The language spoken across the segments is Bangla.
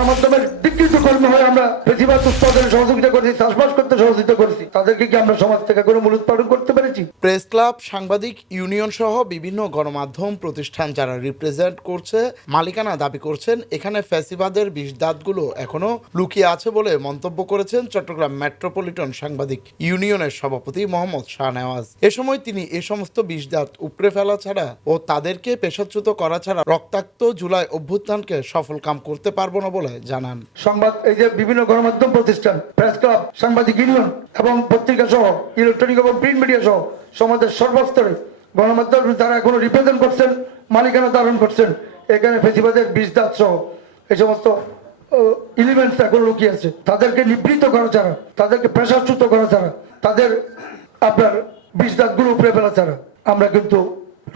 গণমাধ্যমের বিকৃত কর্মী হয়ে আমরা বেশিরভাগ উৎপাদনে সহযোগিতা করেছি, চাষবাস করতে সহযোগিতা করেছি, তাদেরকে কি আমরা সমাজ থেকে কোনো মূল উৎপাদন করতে পেরেছি? প্রেস ক্লাব, সাংবাদিক ইউনিয়ন সহ বিভিন্ন গণমাধ্যম প্রতিষ্ঠান যারা রিপ্রেজেন্ট করছে মালিকানা দাবি করছেন এখানে ফ্যাসিবাদের বিষদাঁতগুলো এখনো লুকিয়ে আছে বলে মন্তব্য করেছেন চট্টগ্রাম মেট্রোপলিটন সাংবাদিক ইউনিয়নের সভাপতি মোহাম্মদ শাহনেওয়াজ। এ সময় তিনি এ সমস্ত বিষদাঁত উপড়ে ফেলা ছাড়া ও তাদেরকে পেশাচ্যুত করা ছাড়া রক্তাক্ত জুলাই অভ্যুত্থানকে সফল কাম করতে পারবো না বলে জানান। সংবাদ এই যে বিভিন্ন গণমাধ্যম প্রতিষ্ঠান, প্রেস ক্লাব, সাংবাদিক ইউনিয়ন এবং পত্রিকা সহ ইলেকট্রনিক এবং প্রিন্ট মিডিয়া সহ সমাজের সর্বস্তরে গণমাধ্যম যারা এখনো রিপ্রেজেন্ট করছেন, মালিকানা ধারণ করছেন, এখানে ফেসিবাদের বিষদাঁত সহ এই সমস্ত এলিমেন্টস এখন লুকিয়ে আছে। তাদেরকে নিবৃত্ত করা ছাড়া, তাদেরকে পেশাচ্যুত করা ছাড়া, তাদের আপনার বিষদাঁতগুলো উপড়ে ফেলা ছাড়া আমরা কিন্তু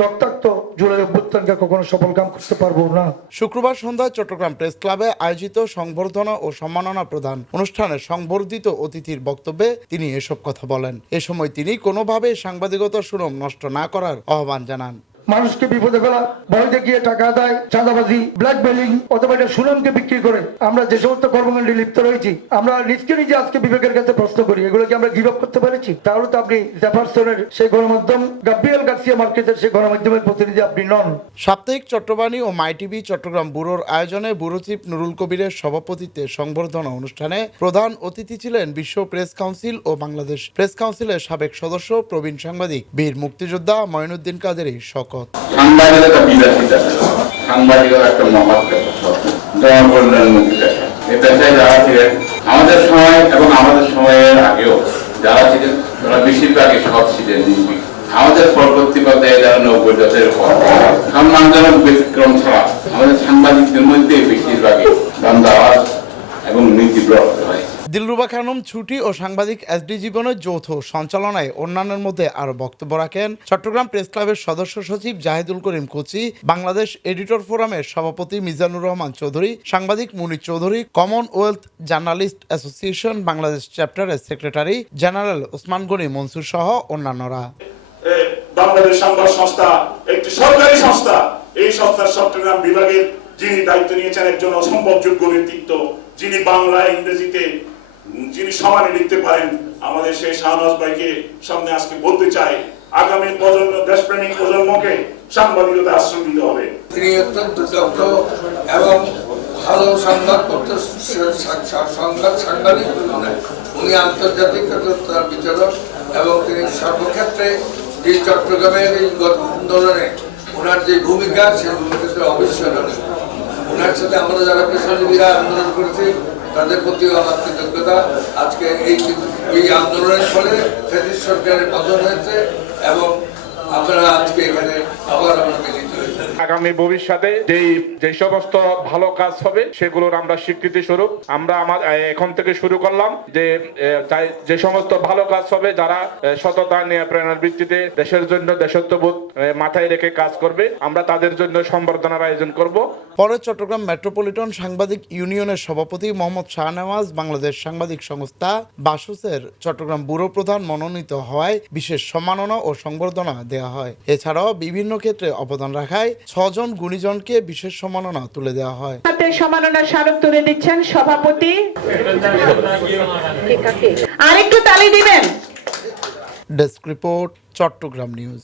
রক্তাক্ত জুলাই অভ্যুত্থানকে কখনো সফল কাম করতে পারবো না। শুক্রবার সন্ধ্যায় চট্টগ্রাম প্রেস ক্লাবে আয়োজিত সংবর্ধনা ও সম্মাননা প্রদান অনুষ্ঠানে সংবর্ধিত অতিথির বক্তব্যে তিনি এসব কথা বলেন। এ সময় তিনি কোনোভাবে সাংবাদিকতার সুনাম নষ্ট না করার আহ্বান জানান। মানুষকে বিপদে ফেলা, ভয় দেখিয়ে টাকা আদায়, চাঁদাবাজি, ব্ল্যাকমেলিং অথবা এটা সুনামকে বিক্রি করে আমরা যে সমস্ত কর্মকাণ্ডে লিপ্ত রয়েছি, আমরা নিজে আজকে বিবেকের কাছে প্রশ্ন করি, এগুলো কি আমরা গিভ আপ করতে পেরেছি? তাহলে তো আপনি জেফারসনের সেই গণমাধ্যম, গাব্রিয়েল গার্সিয়া মার্কেজের সেই গণমাধ্যমের প্রতিনিধি আপনি নন। সাপ্তাহিক চট্টবাণী ও মাই টিভি চট্টগ্রাম ব্যুরোর আয়োজনে ব্যুরো চিফ নুরুল কবিরের সভাপতিত্বে সংবর্ধনা অনুষ্ঠানে প্রধান অতিথি ছিলেন বিশ্ব প্রেস কাউন্সিল ও বাংলাদেশ প্রেস কাউন্সিলের সাবেক সদস্য প্রবীণ সাংবাদিক বীর মুক্তিযোদ্ধা মঈনুদ্দিন কাদেরী শকত। সাংবাদিকতা বিলাসিতা, সাংবাদিকতা একটা মহৎ জনকল্যাণমুখী পেশা। এই পেশায় যারা ছিলেন আমাদের সময় এবং আমাদের সময়ের আগেও যারা ছিলেন তারা বেশিরভাগই সৎ ছিলেন, নির্ভীক। আমাদের পরবর্তী পর্যায়ে যারা 90 দশকের পর সম্মানজনক ব্যতিক্রম ছাড়া আমাদের সাংবাদিকদের মধ্যে বেশিরভাগই দ্বন্দ্বাবাজ এবং নীতিব্রত হয়। দিলরুবা খানম ছুটি ও সাংবাদিক এসডি জীবনের যৌথ সঞ্চালনায় অন্যান্যের মধ্যে আরো বক্তব্য রাখেন চট্টগ্রাম প্রেস ক্লাবের সদস্য সচিব জাহিদুল করিম কোচি, বাংলাদেশ এডিটর ফোরামের সভাপতি মিজানুর রহমান চৌধুরী, সাংবাদিক Munir Chowdhury, Commonwealth journalist association Bangladesh চ্যাপ্টারের সেক্রেটারি জেনারেল ওসমান গনি মনসুর সহ অন্যান্যরা। বাংলাদেশ সংবাদ সংস্থা একটি সরকারি সংস্থা। এই সংস্থার চট্টগ্রাম বিভাগের যিনি দায়িত্ব নিয়েছেন একজন অসম্ভবযোগ্য ব্যক্তিত্ব, যিনি বাংলা ইংরেজিতে যিনি সমানে লিখতে পারেন, আমাদের সেই শাহনওয়াজ ভাইকে সামনে আজকে বলতে চাই, আগামী প্রজন্ম, দেশপ্রেমিক প্রজন্মকে সাংবাদিকতা আশ্রয় দিতে হবে। তিনি অত্যন্ত দক্ষ এবং ভালো সংবাদপত্র সাংবাদিক, উনি আন্তর্জাতিক বিচারক এবং তিনি সর্বক্ষেত্রে এই চট্টগ্রামের এই আন্দোলনে ওনার যে ভূমিকা, সেই ভূমিকাটা অবিস্মরণীয়। ওনার সাথে আমরা যারা পেশাজীবীরা আন্দোলন করেছি তাদের প্রতি আমার কৃতজ্ঞতা। আজকে এই আন্দোলনের ফলে ফ্যাসিস্ট সরকারের পতন হয়েছে এবং আমরা আজকে এখানে আবার আমরা মিলিত হয়েছি। আগামী ভবিষ্যতে যে সমস্ত ভালো কাজ হবে সেগুলোর আমরা স্বীকৃতি স্বরূপ আমরা এখন থেকে শুরু করলাম যে সমস্ত ভালো কাজ হবে, যারা সততা নিয়ে প্রেরণার ভিত্তিতে দেশের জন্য দেশত্ববোধ মাথায় রেখে কাজ করবে, আমরা তাদের জন্য সম্বর্ধনার আয়োজন করব। পরে চট্টগ্রাম মেট্রোপলিটন সাংবাদিক ইউনিয়নের সভাপতি মোহাম্মদ শাহনেওয়াজ বাংলাদেশ সাংবাদিক সংস্থা বাসুসের চট্টগ্রাম ব্যুরো প্রধান মনোনীত হওয়ায় বিশেষ সম্মাননা ও সংবর্ধনা দেওয়া হয়। এছাড়াও বিভিন্ন ক্ষেত্রে অবদান রাখায় 6 জন গুণীজনকে বিশেষ সম্মাননা তুলে দেওয়া হয়। সম্মাননার স্মারক তুলে দিচ্ছেন সভাপতি। আরেকটু তালি দিবেন। Desk report, Chattogram news.